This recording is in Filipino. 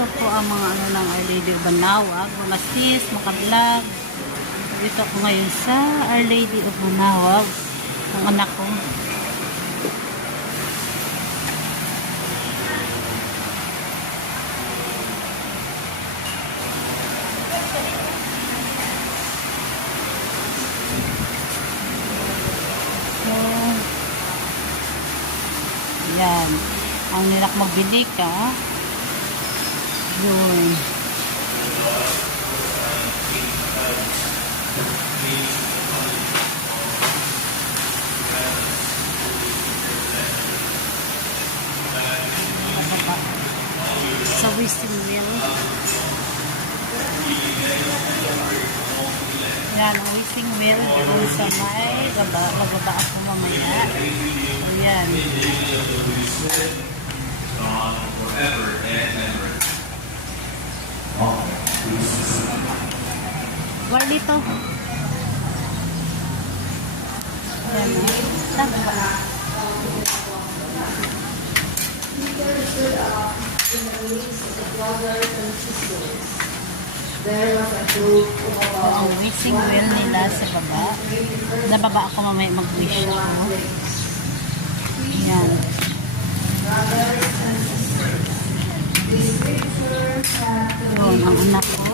Ito po ang mga ano ng Our Lady of Manawag, mga sis, makablog. Dito ako ngayon sa Our Lady of Manawag, ang anak ko. So, yan. Ang nilak magbili ka. Yun. Sa Wishing Well. Yan, ang Wishing Well doon sa may baba. Magbaba ako mamaya. Ayan. Forever and ever. War dito. Ayan o. So, ang wishing well nila sa baba. Nababa ako mamaya mag-wish ako. Ayan. Yun, ang anak ko.